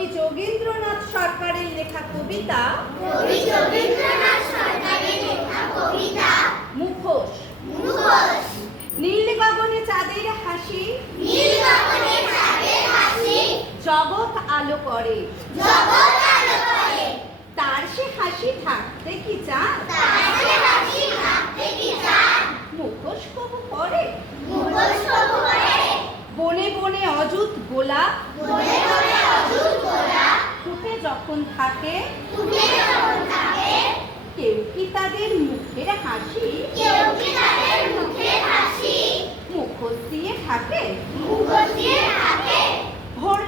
কবি যোগীন্দ্রনাথ সরকারের লেখা কবিতা মুখোশ। নীল গগনে চাঁদের হাসি জগৎ আলো করে, তার সে হাসি থাকতে কি চান, মুখোশ কবু পরে। বনে বনে অযুত গোলাপ ফুটে যখন থাকে, কেউ কি তাদের মুখের হাসি মুখোশ দিয়ে থাকে। ভোর